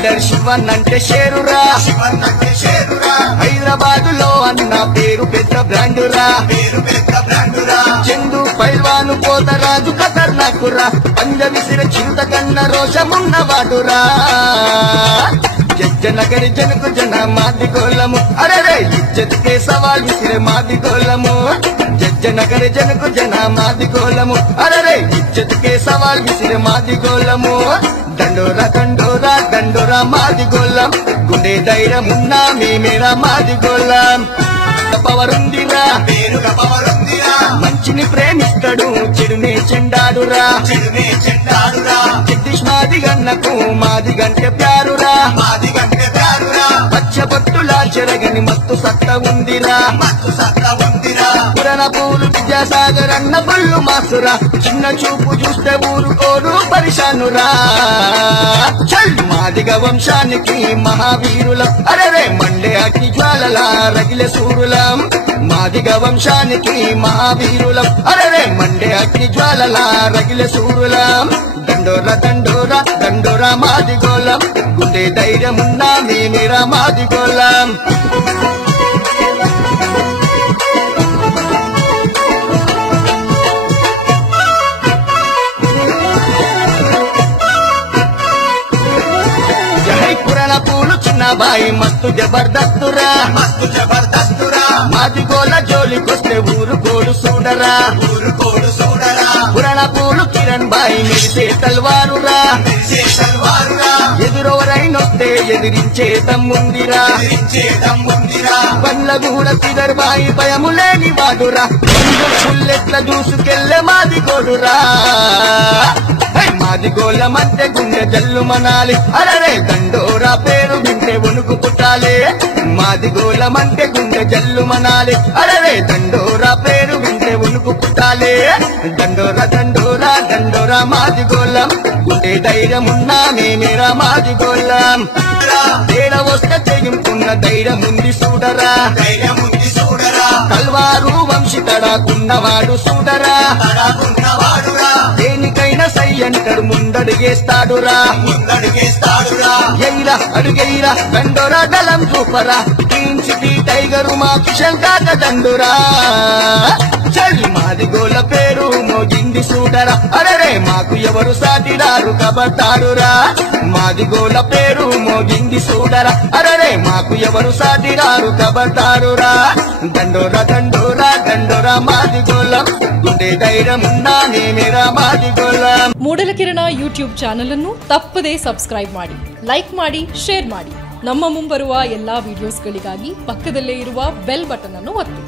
leader శివన్నంటే షేరురా హైదరాబాదులో అన్న పేరు పెద్ద బ్రాండురా చందు పైల్వాను పోతరాజు ఖతర్నాకురా పంజ విసిర చిరుత కన్న రోషమున్నవాడురా జనకరి జనకు జన మాది గోలము అరే ఇజ్జత్కే సవాల్ విసిరే మాది గోలము జనకరి జనకు జన మాది గోలము అరే ఇజ్జత్కే సవాల్ విసిరే మాది గోలము దండోరా దండోరా దండోరా మాది గోలం గుండె ధైర్యమున్నా మేమేరా మాది గోలం పవరుందిరా పేరుగా పవరుందిరా మంచిని ప్రేమిస్తాడు చెడునే చెండాడురా జగదీష్ మాది గన్నకు మాది గంటే ప్యారురా పచ్చబొట్టులా చెరగని మత్తు సత్త ఉందిరా పురణ పూలు విద్యాసాగర్ అన్న బళ్ళు మాసురా చిన్న చూపు చూస్తే ఊరుకోరు పరిశానురా మాదిగ వంశానికి మహావీరులం అరే మండే అగ్ని జ్వాలలా రగిలే సూరులం మాదిగ వంశానికి మహావీరులం అరే మండే అగ్ని జ్వాలలా రగిలే సూరులం దండోరా దండోరా దండోరా మాది గోలం గుండె ధైర్యమున్నా మేమేరా మాది గోలం పూలు చిన్న బాయి మస్తు జబర్దస్తురా మాది గోల జోలికొస్తే ఊరుకోడు చూడరా పురాణ పూలు కిరణ్ బాయి మెరిసే తల్వారురా ఎదురెవరైనొస్తే ఎదిరించే తమ్ముందిరా బండ్ల గూడ సిదర్ బాయి భయము లేని వాడురా పుల్లెట్ల దూసుకెళ్ళే మాది గోడురా మాది గోల మధ్య గుండె జల్లు మనాలి అరే దండోరా పేరు వింటే వణుకు పుట్టాలి మాది గోల మధ్య గుండె జల్లు మనాలి అరే దండోరా పేరు వింటే వణుకు పుట్టాలి దండోరా దండోరా దండోరా మాది గోలం గుండె ధైర్యమున్నా మేమేరా మాది గోలం తేడ వస్తే తెగింపున్న ధైర్యం ఉంది చూడరా తల్వారు వంశీ తడాకున్నవాడు చూడరా దేనికైనా సై అంటాడు ముందడుగేస్తాడురా ఎయిరా అడుగెయిరా దండోరా దళం చూపరా క్లీన్ సిటీ టైగరు మా కిషన్ కాక దండురా మాది గోల పేరు మోగింది చూడరా అరే మాకు ఎవరు సాటిరారు కబడ్డారురా మాది గోల పేరు మోగింది చూడరా అరే మాకు ఎవరు సాటిరారు కబడ్డారురా దండోరా దండోరా దండోరా మాది గోలం గుండె ಧೈರ್ಯమున్నా నేనేరా మాది గోలం ಮೂಡಲ ಕಿರಣ ಯೂಟ್ಯೂಬ್ ಚಾನೆಲ್ ಅನ್ನು ತಪ್ಪದೇ ಸಬ್ಸ್ಕ್ರೈಬ್ ಮಾಡಿ ಲೈಕ್ ಮಾಡಿ ಶೇರ್ ಮಾಡಿ ನಮ್ಮ ಮುಂಬರುವ ಎಲ್ಲಾ ವಿಡಿಯೋಸ್ಗಳಿಗಾಗಿ ಪಕ್ಕದಲ್ಲೇ ಇರುವ ಬೆಲ್ ಬಟನ್ ಅನ್ನು ಒತ್ತಿ